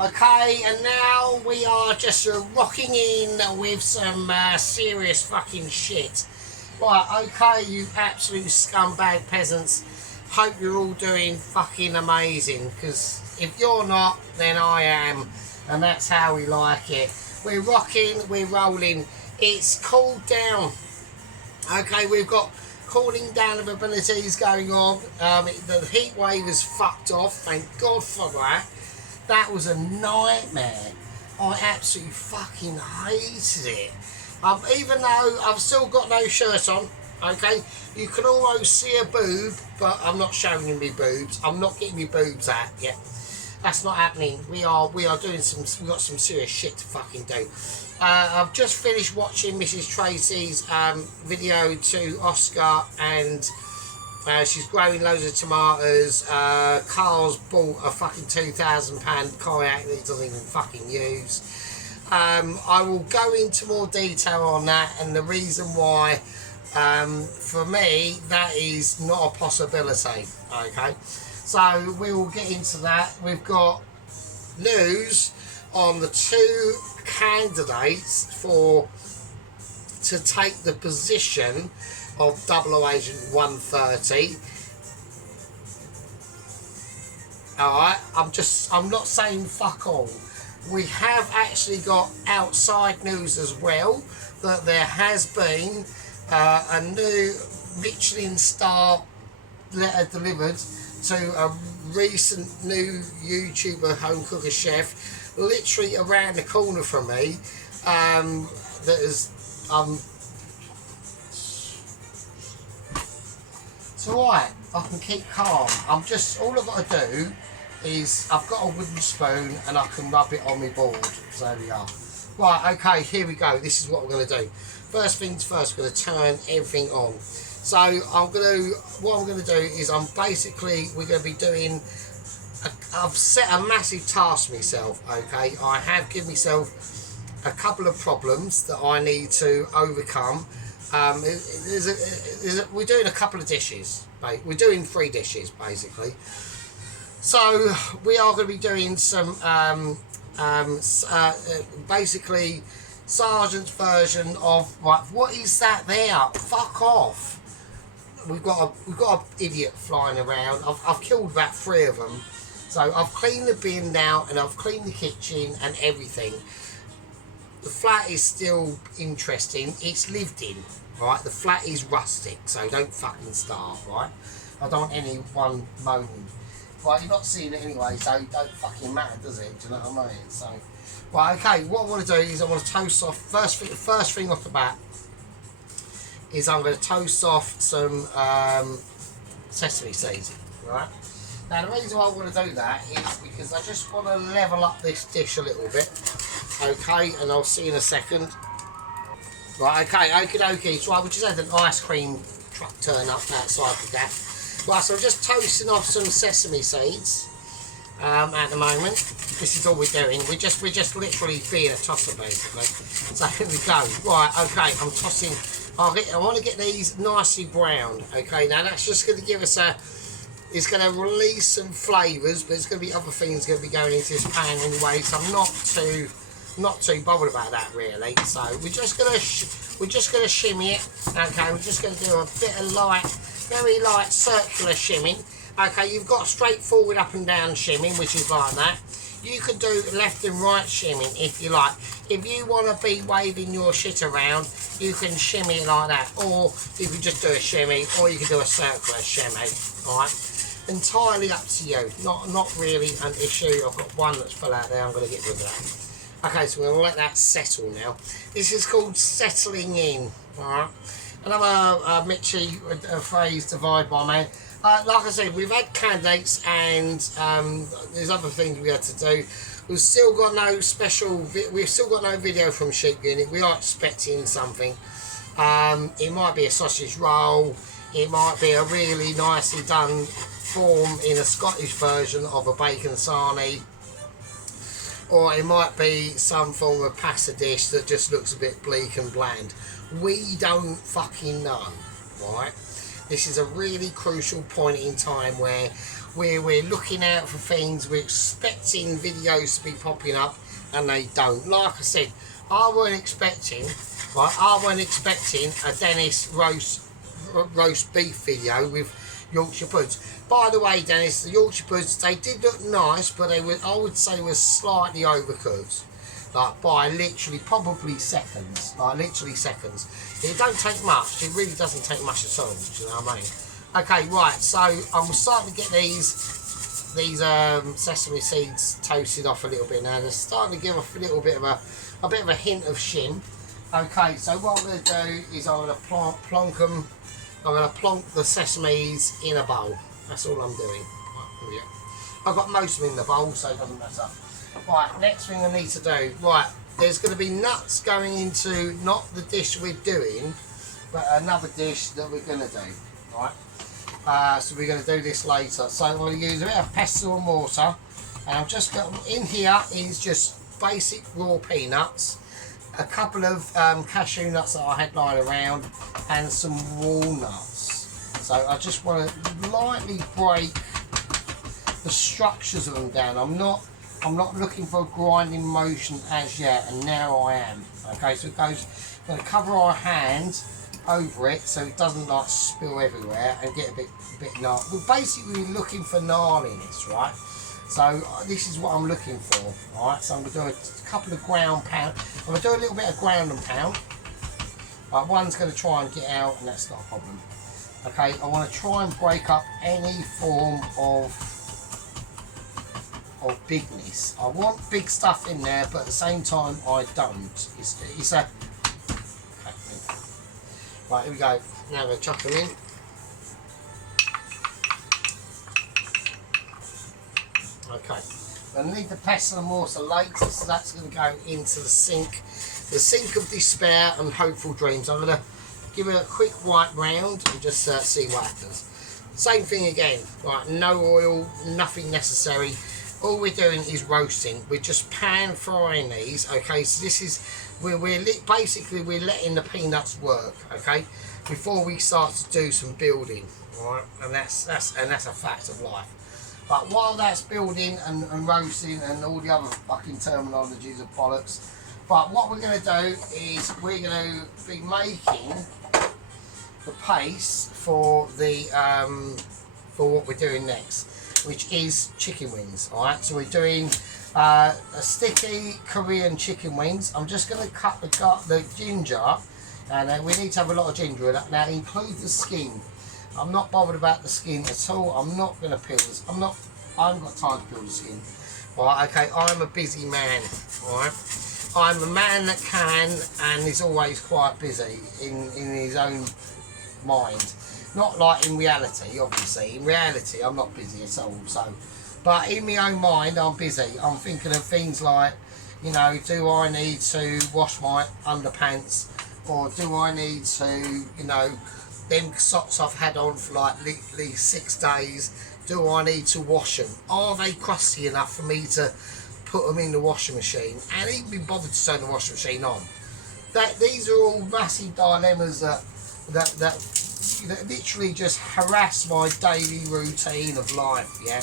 Okay, and now we are just rocking in with some serious fucking shit. Right, okay, you absolute scumbag peasants. Hope you're all doing fucking amazing, because if you're not, then I am. And that's how we like it. We're rocking, we're rolling. It's cooled down. Okay, we've got cooling down of abilities going on. The heat wave is fucked off, thank God for that. That was a nightmare. I absolutely fucking hated it. Even though I've still got no shirt on, okay, you can almost see a boob, but I'm not showing you me boobs. I'm not getting me boobs out yet. That's not happening. We are doing some. We got some serious shit to fucking do. I've just finished watching Mrs. Tracy's video to Oscar, and she's growing loads of tomatoes. Carl's bought a fucking £2,000 kayak that he doesn't even fucking use. I will go into more detail on that and the reason why. For me, that is not a possibility. Okay, so we will get into that. We've got news on the two candidates to take the position of 00 Agent 130. Alright, I'm not saying fuck all. We have actually got outside news as well that there has been a new Michelin star letter delivered to a recent new YouTuber home cooker chef literally around the corner from me, that is it's alright, I can keep calm. All I've got to do is I've got a wooden spoon and I can rub it on my board. So there we are. Right, okay, here we go. This is what we're going to do. First things first, we're going to turn everything on. So what I'm going to do is we're going to be doing, I've set a massive task myself, okay. I have given myself a couple of problems that I need to overcome. We're doing a couple of dishes, we're doing 3 dishes basically. So we are going to be doing some basically Sergeant's version of, right, what is that there? Fuck off. We've got an idiot flying around. I've killed about 3 of them. So I've cleaned the bin now and I've cleaned the kitchen and everything. The flat is still interesting. It's lived in, right? The flat is rustic, so don't fucking start, right? I don't want anyone moaning. Right, you're not seeing it anyway, so it don't fucking matter, does it? Do you know what I mean? So, right, okay, what I want to do is I want to toast off, first thing off the bat, is I'm going to toast off some sesame seeds, right? Now, the reason why I want to do that is because I just want to level up this dish a little bit, okay? And I'll see you in a second. Right, okay, okie dokie. So I just had an ice cream truck turn up outside the gap. Right, so I'm just toasting off some sesame seeds at the moment. This is all we're doing. We're just literally being a tosser basically. So here we go. Right, okay, I'm tossing. I want to get these nicely browned. Okay, now that's just going to give us it's going to release some flavours, but there's going to be other things going to be going into this pan anyway. So I'm not too bothered about that really. So we're just going to shimmy it. Okay, we're just going to do a bit of very light circular shimming. Okay, you've got straightforward up and down shimming, which is like that. You could do left and right shimming if you like. If you want to be waving your shit around, you can shimmy it like that. Or you can just do a shimmy, or you can do a circular shimmy. Alright? Entirely up to you. Not really an issue. I've got one that's full out there, I'm going to get rid of that. Okay, so we're going to let that settle now. This is called settling in. Alright? Another Mitchy phrase, divide by man. Like I said, we've had candidates and there's other things we had to do. We've still got no video from Sheep Unit. We are expecting something. It might be a sausage roll. It might be a really nicely done form in a Scottish version of a bacon sarnie. Or it might be some form of pasta dish that just looks a bit bleak and bland. We don't fucking know, right? This is a really crucial point in time where we're looking out for things, we're expecting videos to be popping up, and they don't. Like I said, I weren't expecting a Dennis roast beef video with Yorkshire puds. By the way, Dennis, the Yorkshire puds, they did look nice, but they were, I would say, were slightly overcooked. Like by literally probably seconds. Like literally seconds. It don't take much. It really doesn't take much at all. Do you know what I mean? Okay, right. So I'm starting to get these sesame seeds toasted off a little bit now. They're starting to give off a little bit of a hint of shim. Okay, so what I'm going to do is I'm going to plonk them. I'm going to plonk the sesames in a bowl. That's all I'm doing. Right, yeah. I've got most of them in the bowl, so it doesn't matter. Right, next thing I need to do. Right, there's going to be nuts going into not the dish we're doing, but another dish that we're going to do. Right, so we're going to do this later. So I'm going to use a bit of pestle and mortar, and I've just got in here is just basic raw peanuts, a couple of cashew nuts that I had lying around, and some walnuts. So I just want to lightly break the structures of them down. I'm not looking for a grinding motion as yet, and now I am. Okay, so it goes. I'm going to cover our hand over it so it doesn't like spill everywhere and get a bit gnarly. We're basically looking for gnarliness, right? So this is what I'm looking for, right? So I'm going to do a couple of ground pound. I'm going to do a little bit of ground and pound. One's going to try and get out, and that's not a problem. Okay, I want to try and break up any form of bigness. I want big stuff in there, but at the same time I don't. It's a okay, right, here we go. Now I'm going to chuck them in. Okay, I need the pestle and mortar later, so that's going to go into the sink of despair and hopeful dreams. I'm going to give it a quick wipe round and just see what happens. Same thing again, right? No oil, nothing necessary. All we're doing is roasting. We're just pan frying these. Okay, so this is basically we're letting the peanuts work. Okay, before we start to do some building, right? And that's a fact of life. But while that's building and roasting and all the other fucking terminologies of bollocks, but what we're going to do is we're going to be making the paste for the for what we're doing next, which is chicken wings. All right, so we're doing a sticky Korean chicken wings. I'm just going to cut the ginger, and we need to have a lot of ginger in it. Now include the skin. I'm not bothered about the skin at all. I'm not going to peel this. I haven't got time to peel the skin. Right, okay, I'm a busy man. Alright, I'm a man that can and is always quite busy in his own mind. Not like in reality, obviously. In reality, I'm not busy at all. So, but in my own mind, I'm busy. I'm thinking of things like, you know, do I need to wash my underpants, or do I need to, you know, them socks I've had on for like literally 6 days, do I need to wash them? Are they crusty enough for me to put them in the washing machine and even be bothered to turn the washing machine on? These are all massive dilemmas that literally just harass my daily routine of life. Yeah,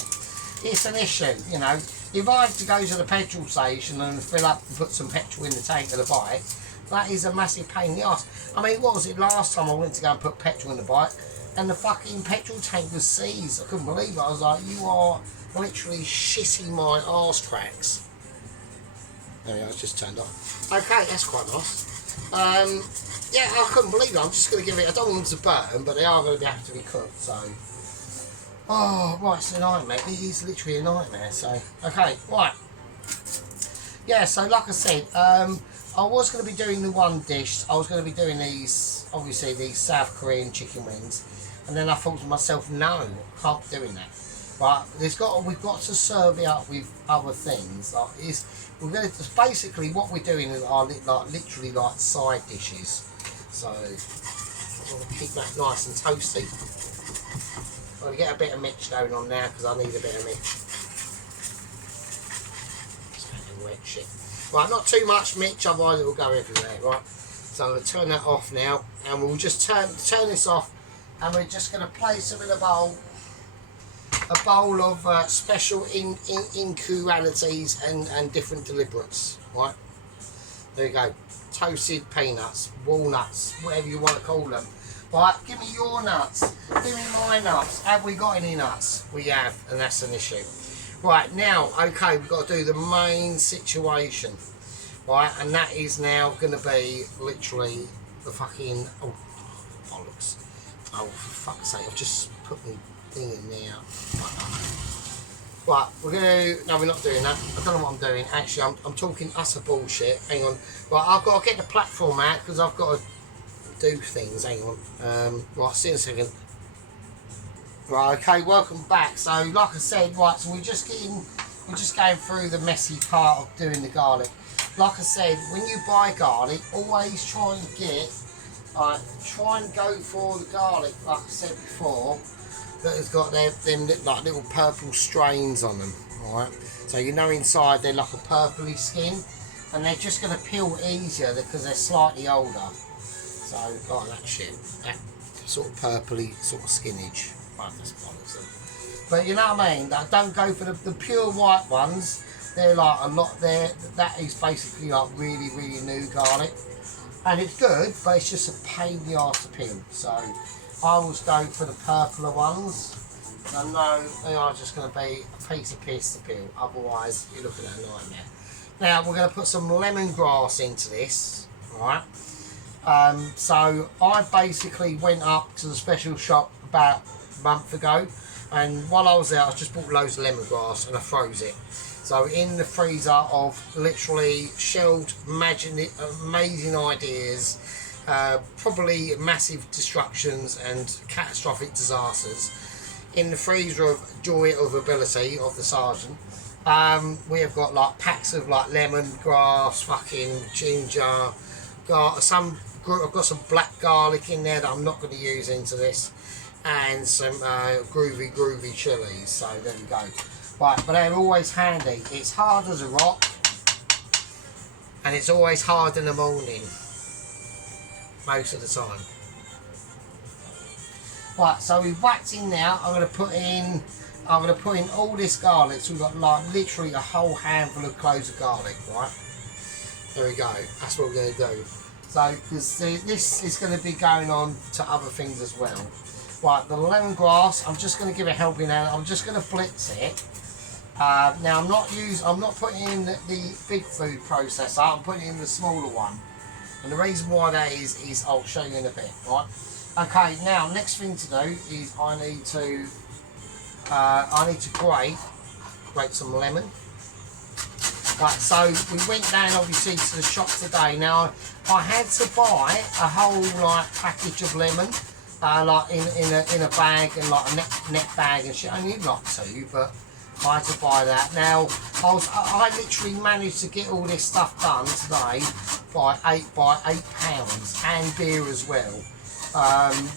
it's an issue, you know. If I have to go to the petrol station and fill up and put some petrol in the tank of the bike, that is a massive pain in the arse. I mean, what was it last time I went to go and put petrol in the bike and the fucking petrol tank was seized? I couldn't believe it. I was like, you are literally shitting my arse cracks. There we go, it's just turned off. Okay, that's quite nice. Yeah, I couldn't believe it. I'm just going to give it, I don't want them to burn, but they are going to have to be cooked, so. Oh, right, it's a nightmare. It is literally a nightmare, so. Okay, right. Yeah, so like I said, I was going to be doing the one dish. I was going to be doing these, obviously, these South Korean chicken wings. And then I thought to myself, no, I can't be doing that. But we've got to serve it up with other things. We're going to, basically what we're doing is literally like side dishes. So I'm going to keep that nice and toasty. I'm going to get a bit of mix going on now because I need a bit of mix. It's fucking wet shit. Right, not too much mix, otherwise it will go everywhere, right? So I'm going to turn that off now, and we'll just turn this off, and we're just going to place them in a bowl. a bowl of special incuralities and different deliberates, right? There you go. Toasted peanuts, walnuts, whatever you want to call them. Right, give me your nuts. Give me my nuts. Have we got any nuts? We have, and that's an issue. Right, now, okay, we've got to do the main situation. Right, and that is now going to be literally the fucking... Oh, bollocks. Oh, for fuck's sake, I've just put my thing in there. Right, we're going to... No, we're not doing that. I don't know what I'm doing. Actually, I'm talking utter bullshit. Hang on. Right, I've got to get the platform out because I've got to do things. Hang on. Right, see in a second. Right, okay, welcome back. So, like I said, right, so we're just going through the messy part of doing the garlic. Like I said, when you buy garlic, always try and go for the garlic, like I said before, that has got them like little purple strains on them, right? So you know inside they're like a purpley skin, and they're just going to peel easier because they're slightly older. So like that shit, that sort of purpley sort of skinnage. Right, that's bollocks. But you know what I mean? Don't go for the pure white ones. They're like a lot there. That is basically like really, really new garlic. And it's good, but it's just a pain in the arse to peel. So I always go for the purpler ones. I know they are just going to be a piece of piss to peel. Otherwise, you're looking at a nightmare. Now, we're going to put some lemongrass into this, right? So I basically went up to the special shop about a month ago. And while I was there, I just bought loads of lemongrass and I froze it. So in the freezer of literally shelved amazing ideas, probably massive destructions and catastrophic disasters. In the freezer of joy of ability of the sergeant, we have got like packs of like lemongrass, fucking ginger, I've got some black garlic in there that I'm not going to use into this, and some groovy chilies. So there we go. Right, but they're always handy. It's hard as a rock, and it's always hard in the morning, most of the time. Right, so we've whacked in now. I'm going to put in all this garlic. So we've got like literally a whole handful of cloves of garlic. Right, there we go. That's what we're going to do. So because this is going to be going on to other things as well. Right, the lemongrass. I'm just going to give it a helping hand. I'm just going to blitz it. Now I'm not putting in the big food processor. I'm putting in the smaller one, and the reason why that is I'll show you in a bit. Right? Okay. Now next thing to do is I need to grate some lemon. Right. So we went down obviously to the shop today. Now I had to buy a whole like package of lemon, like in a bag and like a net bag and shit. I need not to, but I had to buy that. Now, I literally managed to get all this stuff done today by £8 and beer as well.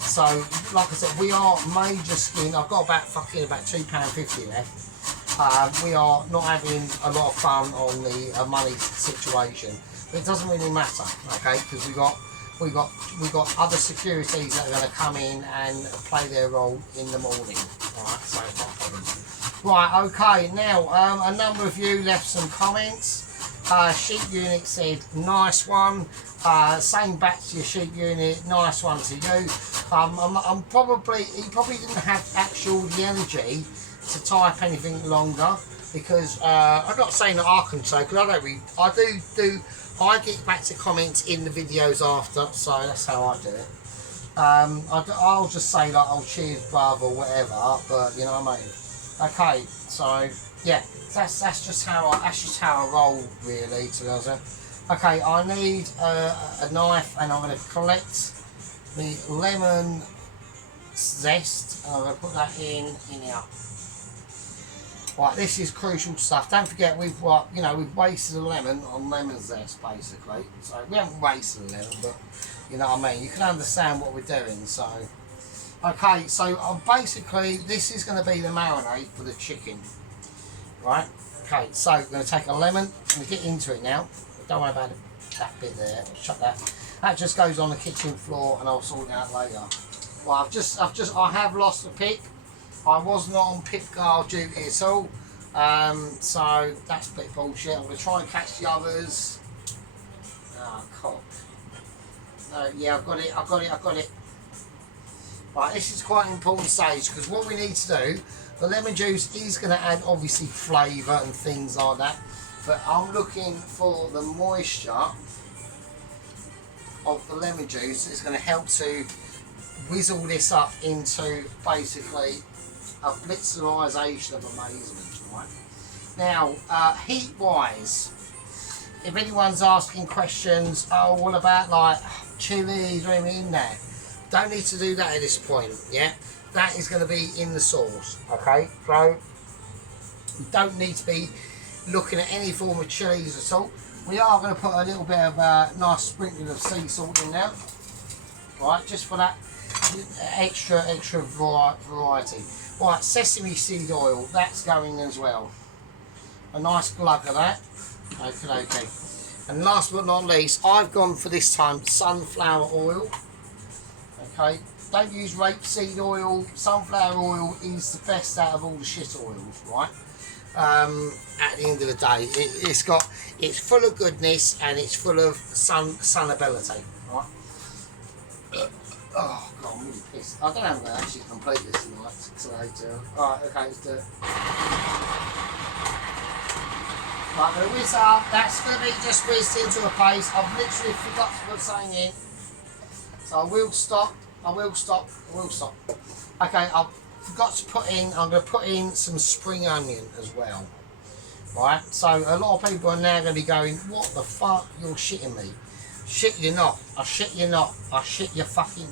So, like I said, we are major skin. I've got about £2.50 left. We are not having a lot of fun on the money situation, but it doesn't really matter, okay? Because we got other securities that are going to come in and play their role in the morning. All right, so it's not a problem. Right, okay, now a number of you left some comments. Sheep Unit said, nice one. Same back to your Sheep Unit, nice one to you. He probably didn't have the energy to type anything longer because I'm not saying that I can say, because I get back to comments in the videos after, so that's how I do it. I'll just say like, oh cheers bruv or whatever, but you know what I mean. Okay, so yeah, that's just how I roll really, to be honest. Okay, I need a knife, and I'm going to collect the lemon zest, and I'm going to put that in here. Right, this is crucial stuff. Don't forget we've wasted a lemon on lemon zest basically. So we haven't wasted a lemon, but you know what I mean. You can understand what we're doing. So. Okay, so basically this is going to be the marinade for the chicken, right? Okay, so we're going to take a lemon and get into it now. Don't worry about that bit there. Shut that. That just goes on the kitchen floor, and I'll sort it out later. Well, I have lost the pick. I was not on pip guard duty at all. So that's a bit bullshit. I'm going to try and catch the others. Oh, cock. No, yeah, I've got it. Right, this is quite an important stage because what we need to do, the lemon juice is going to add obviously flavour and things like that, but I'm looking for the moisture of the lemon juice that's going to help to whizzle this up into basically a blitzerisation of amazement, right? Now, heat wise, if anyone's asking questions, oh, what about like chilies or anything in there? Don't need to do that at this point, yeah? That is going to be in the sauce, okay? So, you don't need to be looking at any form of chilies or salt. We are going to put a little bit of nice sprinkling of sea salt in there, right? Just for that extra variety. Right, sesame seed oil, that's going as well. A nice glug of that. Okay. And last but not least, I've gone for this time sunflower oil. Okay, don't use rapeseed oil. Sunflower oil is the best out of all the shit oils, right? At the end of the day, it's full of goodness and it's full of sunability, right? Oh god, I'm really pissed. I don't know if I'm going to actually complete this tonight. 6 later. Alright, okay, let's do it. Right, I'm going to whiz up. That's going to be just whizzed into a paste. I've literally forgot to put something in. So I will stop. Okay, I forgot to put in, I'm going to put in some spring onion as well. Right, so a lot of people are now going to be going, what the fuck, you're shitting me. Shit you not. I shit you not. I shit you fucking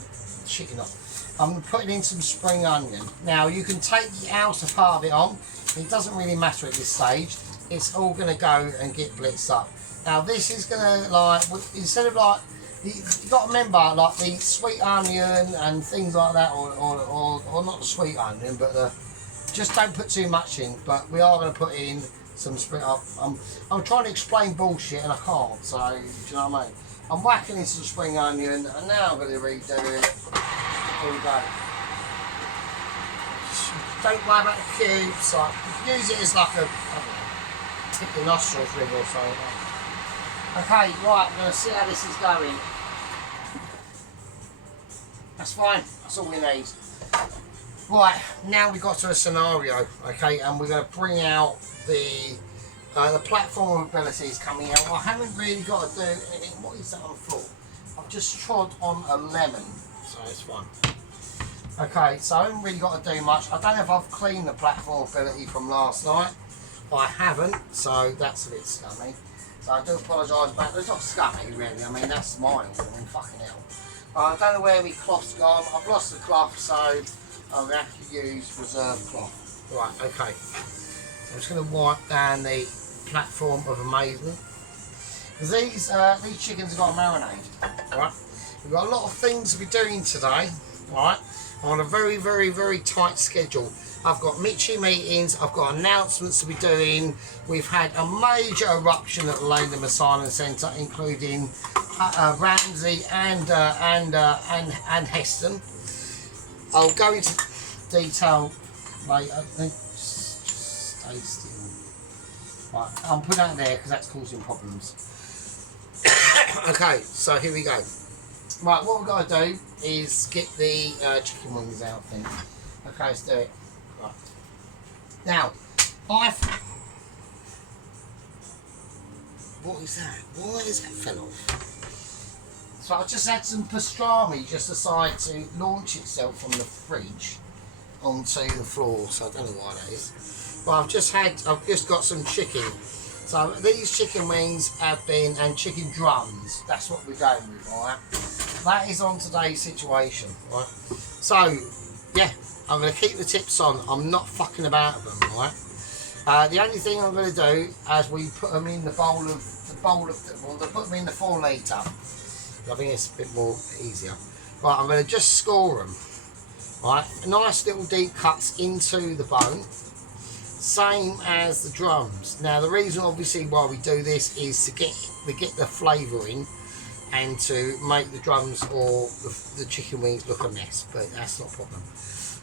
shit you not. I'm putting in some spring onion. Now you can take the outer part of it on. It doesn't really matter at this stage. It's all going to go and get blitzed up. Now this is going to like, instead of like, you've got to remember like the sweet onion and things like that, or not the sweet onion, but just don't put too much in. But we are going to put in some spring. I'm trying to explain bullshit and I can't. So do you know what I mean? I'm whacking in some spring onion and now I'm going to redo it. Here we go. Don't worry about the cubes. Like, you can use it as like a, I don't know, tip the nostrils ring or something. Okay, right, I'm going to see how this is going. That's fine, that's all we need. Right, now we've got to a scenario, okay, and we're going to bring out the platform abilities coming out. I haven't really got to do anything. What is that on the floor? I've just trod on a lemon, so it's fine. Okay, so I haven't really got to do much. I don't know if I've cleaned the platform ability from last night. I haven't, so that's a bit scummy. So I do apologise about it. It's not scummy really, I mean that's mine, I mean fucking hell. I don't know where my cloth's gone. I've lost the cloth, so I'm going to have to use reserve cloth. Right, okay. So I'm just going to wipe down the platform of amazement. These chickens have got a marinade, right? We've got a lot of things to be doing today, right? I'm on a very tight schedule. I've got Mitchie meetings, I've got announcements to be doing. We've had a major eruption at the Layland Asylum Centre, including Ramsey and Heston. I'll go into detail later. Just stay still. Right, I'll put that there because that's causing problems. Okay, so here we go. Right, what we've got to do is get the chicken wings out then. Okay, let's do it. Right. Now, what is that? Why is that fell off? So I just had some pastrami just decided to launch itself from the fridge onto the floor, so I don't know why that is. But I've just got some chicken. So these chicken wings have been, and chicken drums, that's what we're going with, right? That is on today's situation, right? So, yeah, I'm going to keep the tips on. I'm not fucking about them, right? The only thing I'm going to do as we put them in the bowl of, well, put them in the 4 litre. I think it's a bit more easier. Right, I'm going to just score them. Right, nice little deep cuts into the bone. Same as the drums. Now the reason obviously why we do this is to get the flavour in and to make the drums or the chicken wings look a mess, but that's not a problem.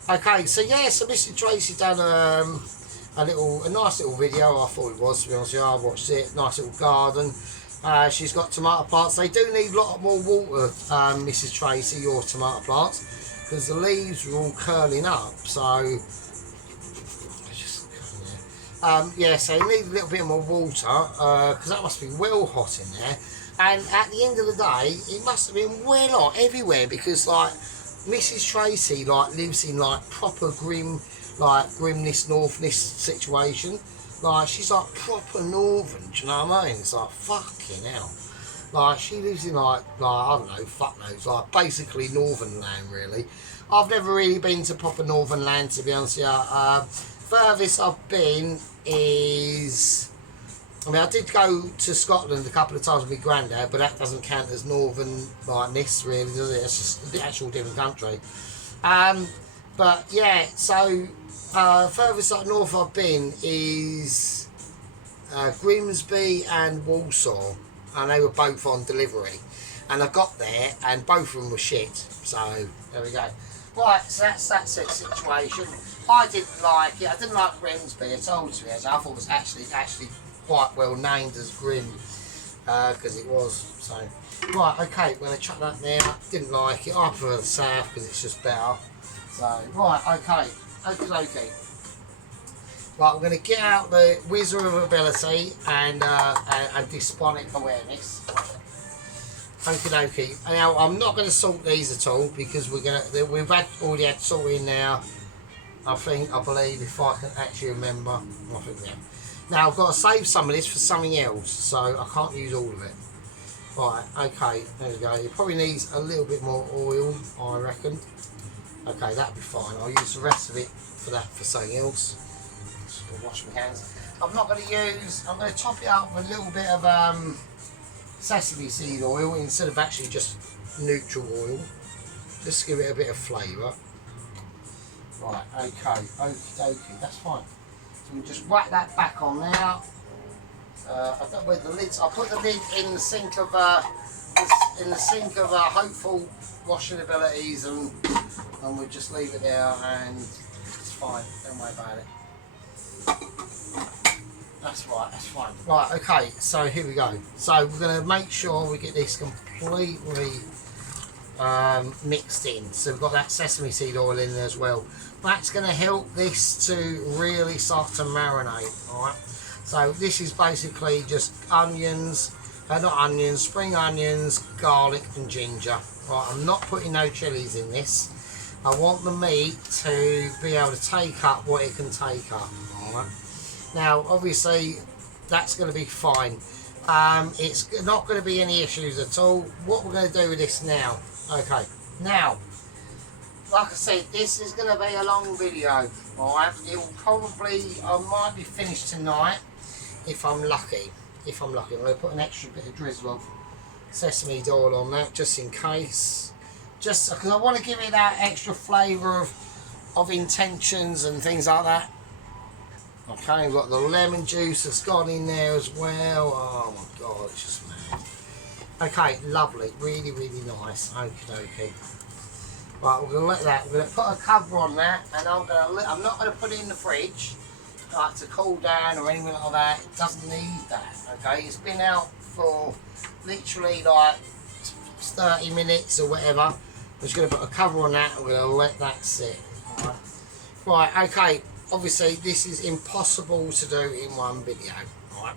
Okay, so yeah, so Mr. Tracy done a nice little video. I thought it was, to be honest with you. I watched it. Nice little garden. She's got tomato plants. They do need a lot more water, Mrs. Tracy, your tomato plants, because the leaves are all curling up. So yeah, so you need a little bit more water, because that must be well hot in there. And at the end of the day, it must have been well hot everywhere, because like Mrs. Tracy like lives in like proper grimness, northness situation. Like she's like proper northern, do you know what I mean? It's like fucking hell. Like she lives in like I don't know, fuck knows, like basically northern land really. I've never really been to proper northern land, to be honest with you. Furthest I've been is, I mean, I did go to Scotland a couple of times with my granddad, but that doesn't count as northern like this, really, does it? It's just the actual different country. But yeah, so furthest up north I've been is Grimsby and Walsall, and they were both on delivery. And I got there, and both of them were shit. So there we go. Right, so that's that situation. I didn't like it. I didn't like Grimsby at all, to be honest. I thought it was actually quite well named as Grim, because it was. So right, okay, we're gonna chuck that there. Didn't like it. I prefer the south because it's just better. So right, okay, okay. Right, we're gonna get out the Wizard of Ability and Desponic Awareness. Okie dokie. Now I'm not going to salt these at all because we've already had salt in now. I believe, if I can actually remember. I think yeah. Now I've got to save some of this for something else, so I can't use all of it. Right, okay, there we go. It probably needs a little bit more oil, I reckon. Okay, that'll be fine. I'll use the rest of it for something else. Just wash my hands. I'm going to top it up with a little bit of sesame seed oil instead of actually just neutral oil, just to give it a bit of flavour. Right, okay, okie dokie, that's fine. So we just whack that back on now. I don't know where the lids. I'll put the lid in the sink of hopeful washing abilities, and we'll just leave it there, and it's fine. Don't worry about it. That's right, that's fine. Right, okay, so here we go. So we're going to make sure we get this completely mixed in. So we've got that sesame seed oil in there as well. That's going to help this to really start to marinate, alright? So this is basically just onions, spring onions, garlic and ginger. Right, I'm not putting no chilies in this. I want the meat to be able to take up what it can take up, alright? Now, obviously, that's going to be fine. It's not going to be any issues at all. What we're going to do with this now. Okay, now, like I said, this is going to be a long video. Alright, it will probably, I might be finished tonight if I'm lucky. I'm going to put an extra bit of drizzle of sesame oil on that, just in case. Just because I want to give it that extra flavour of intentions and things like that. Okay, we've got the lemon juice that's gone in there as well. Oh my god, it's just mad. Okay, lovely, really, really nice. Okie dokie. Right, we're gonna let that. We're gonna put a cover on that, and I'm not gonna put it in the fridge, like to cool down or anything like that. It doesn't need that. Okay, it's been out for literally like 30 minutes or whatever. I'm just gonna put a cover on that. And we're gonna let that sit. All right. Right. Okay. Obviously this is impossible to do in one video, right?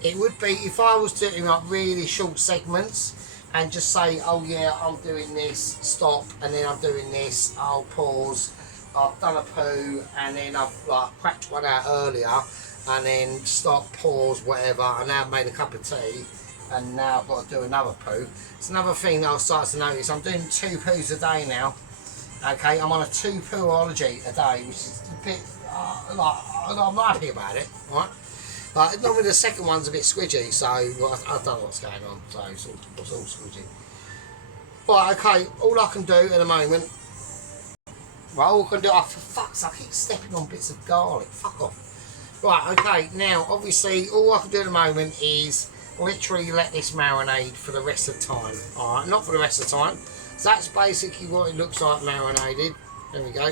It would be if I was doing like really short segments and just say, oh yeah, I'm doing this, stop, and then I'm doing this, I'll pause, I've done a poo, and then I've like cracked one out earlier, and then stop, pause, whatever, and now I've made a cup of tea, and now I've got to do another poo. It's another thing that I'll start to notice. I'm doing 2 poos a day now. Okay, I'm on a 2 pooology a day, which is a bit, I'm not happy about it, right? But normally the second one's a bit squidgy, so I don't know what's going on, so it's all squidgy. Right, okay, all I can do at the moment, right, all I can do, oh, for fuck's sake, I keep stepping on bits of garlic, fuck off. Right, okay, now, obviously, all I can do at the moment is literally let this marinate for the rest of the time, alright, not for the rest of the time. So that's basically what it looks like marinated. There we go.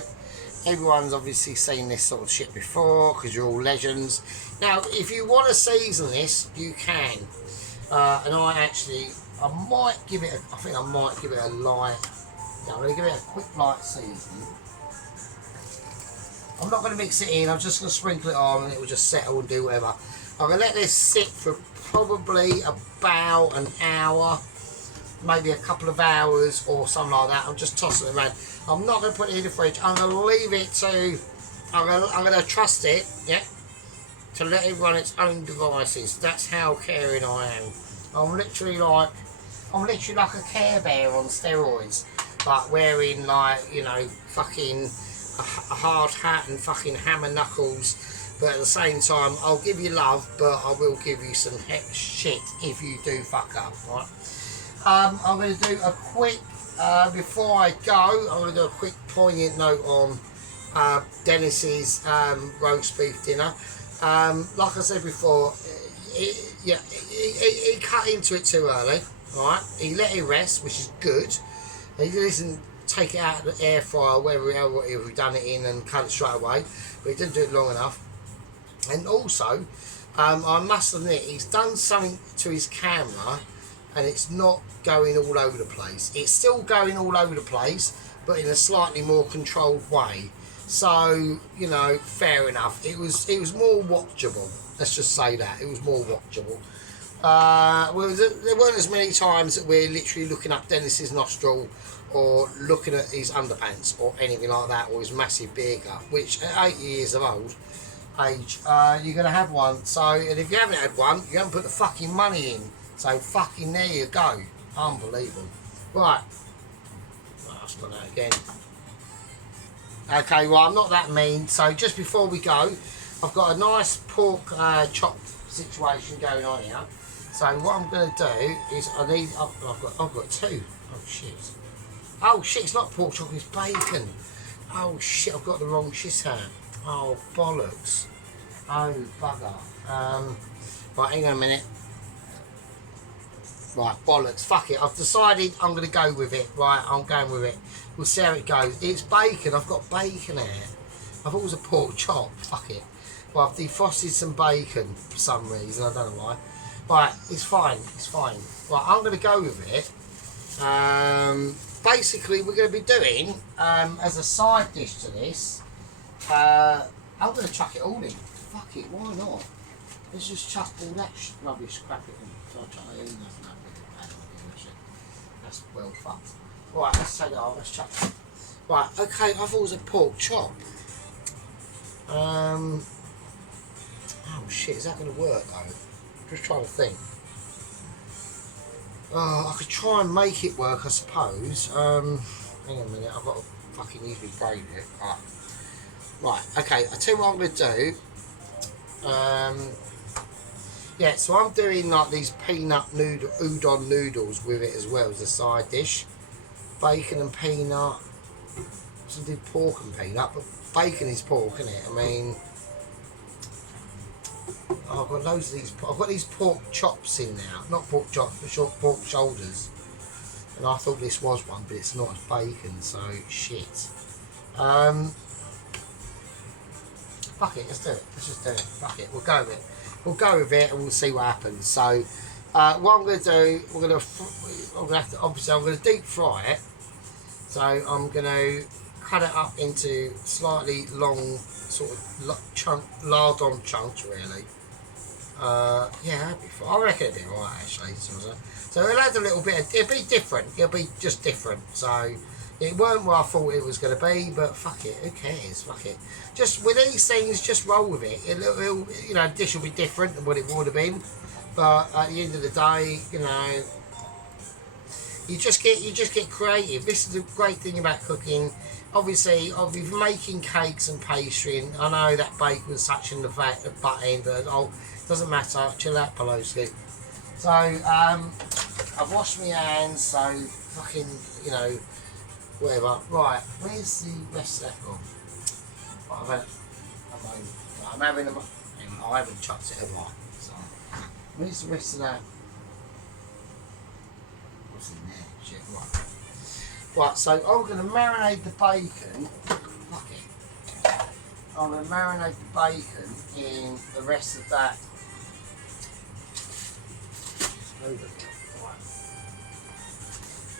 everyone's obviously seen this sort of shit before because you're all legends. Now, if you want to season this, you can. And I might give it. I think I might give it a light. Yeah, I'm going to give it a quick light season. I'm not going to mix it in. I'm just going to sprinkle it on, and it will just settle and do whatever. I'm going to let this sit for probably about an hour, maybe a couple of hours or something like that. I'm just tossing it around. I'm not going to put it in the fridge. I'm going to leave it to. I'm going to trust it. Yeah. To let it run its own devices. That's how caring I am. I'm literally like a Care Bear on steroids, but wearing like, you know, fucking a hard hat and fucking hammer knuckles. But at the same time, I'll give you love, but I will give you some shit if you do fuck up, right? I'm going to do a quick, before I go, I'm going to do a quick poignant note on Dennis's roast beef dinner. Like I said before, he cut into it too early, right? He let it rest, which is good. He didn't take it out of the air fryer, wherever he done it in, and cut it straight away, but he didn't do it long enough. And also, I must admit, he's done something to his camera, and it's not going all over the place. It's still going all over the place, but in a slightly more controlled way. So, you know, fair enough. It was more watchable. Let's just say that. It was more watchable. There weren't as many times that we're literally looking up Dennis's nostril or looking at his underpants or anything like that, or his massive beer gut, which at 8 years of age, you're going to have one. So, and if you haven't had one, you haven't put the fucking money in. So fucking there you go. Unbelievable. Right. I've done that again. Okay, well, I'm not that mean. So just before we go, I've got a nice pork chop situation going on here. So what I'm going to do is I've got two. Oh shit. Oh shit, it's not pork chop, it's bacon. Oh shit, I've got the wrong shit hat. Oh bollocks. Oh bugger. Right, hang on a minute. Right, bollocks, fuck it. I've decided I'm going to go with it. Right, I'm going with it. We'll see how it goes. It's bacon. I've got bacon here. I thought it was a pork chop. Fuck it. Well, I've defrosted some bacon for some reason. I don't know why. Right, it's fine. It's fine. Right, I'm going to go with it. Basically, we're going to be doing, as a side dish to this, I'm going to chuck it all in. Fuck it, why not? Let's just chuck all that rubbish crap in. That's well fucked. Right, let's take it off, let's chuck it. Right, okay, I thought it was a pork chop. Oh shit, is that going to work though? I'm just trying to think. I could try and make it work, I suppose. Hang on a minute, I've got to fucking use my brain here. Right, okay, I'll tell you what I'm going to do. Yeah, so I'm doing like these peanut udon noodles with it as well as a side dish. Bacon and peanut. So I did pork and peanut, but bacon is pork, isn't it? I mean, I've got loads of these. I've got these pork chops in now, not pork chops, but pork shoulders. And I thought this was one, but it's not. It's bacon, so shit. Fuck it, let's do it. Let's just do it. Fuck it, we'll go with it. We'll go with it and we'll see what happens. So, what I'm going to do, I'm going to deep fry it. So I'm going to cut it up into slightly long, sort of lardon chunks, really. Yeah, that'd be fine. I reckon it'd be alright, actually. So it'll add a little bit. It'll be different. It'll be just different. So it weren't what I thought it was going to be, but fuck it. Who cares? Fuck it. Just with these things, just roll with it. It'll, you know, dish will be different than what it would have been. But at the end of the day, you know, you just get creative. This is the great thing about cooking. Obviously, I'll be making cakes and pastry, and I know that bacon's touching the butt end, but it doesn't matter. Chill out, Pelosi. So I've washed my hands, so fucking, you know, whatever. Right, where's the rest of that gone? I'm having them. I haven't chucked it, have I? So, where's the rest of that? What's in there? Shit, right. Right, so I'm going to marinate the bacon. Fuck it. I'm going to marinate the bacon in the rest of that.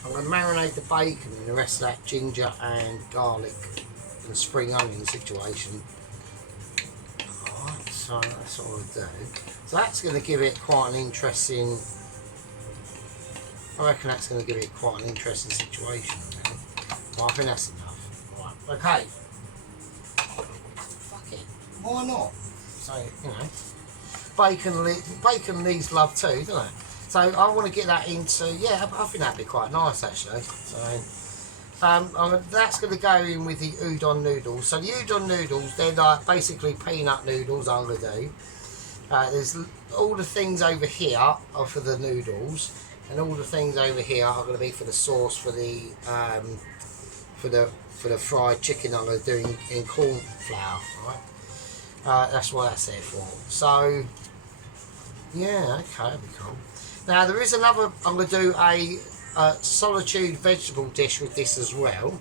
I'm going to marinate the bacon in the rest of that ginger and garlic and spring onion situation. Alright, so that's what I'll do. So that's going to give it quite an interesting, I reckon that's going to give it quite an interesting situation. Well, I think that's enough. Right, okay. Fuck it, why not? So, you know, bacon needs love too, doesn't it? So I want to get that into, yeah, I think that'd be quite nice actually. So that's going to go in with the udon noodles. So the udon noodles, they're like basically peanut noodles I'm going to do. There's all the things over here are for the noodles, and all the things over here are going to be for the sauce for the fried chicken I'm going to do in corn flour. Right? That's what that's there for. So yeah, okay, that'd be cool. Now there is another, I'm going to do a solitude vegetable dish with this as well.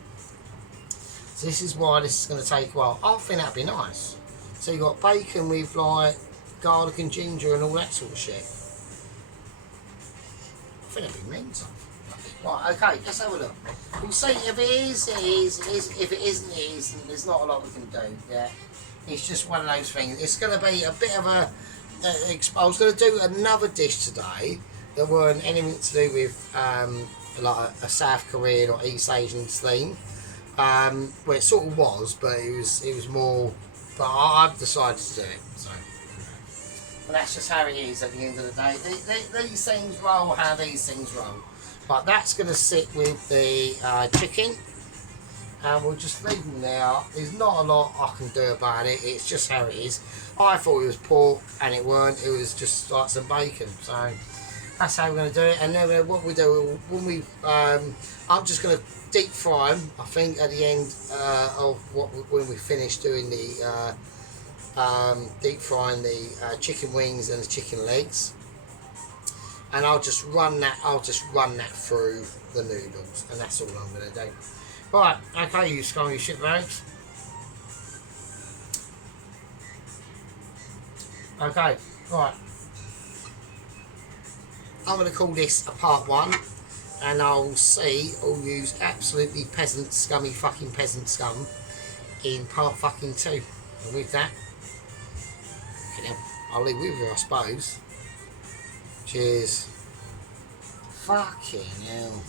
So this is why this is going to take a while. I think that'd be nice. So you've got bacon with like garlic and ginger and all that sort of shit. I think that'd be mental. Right, okay, let's have a look. We'll see if it is, it is, it is. If it isn't, it isn't. There's not a lot we can do, yeah. It's just one of those things. It's going to be a bit of a... I was going to do another dish today that weren't anything to do with like a South Korean or East Asian theme. Well, it sort of was, but it was more. But I've decided to do it. So, and that's just how it is at the end of the day. These things roll how these things roll. But that's going to sit with the chicken, and we'll just leave them there. There's not a lot I can do about it. It's just how it is. I thought it was pork, and it weren't. It was just like some bacon. So that's how we're going to do it. And then what we do when we, I'm just going to deep fry them. I think at the end of when we finish doing the deep frying the chicken wings and the chicken legs, and I'll just run that. Through the noodles, and that's all I'm going to do. Right, okay, you scum, you shit bags. Okay, right. I'm going to call this a part 1, and I'll see all you absolutely peasant, scummy fucking peasant scum in part fucking 2. And with that, you know, I'll leave with you, I suppose. Cheers. Fucking hell.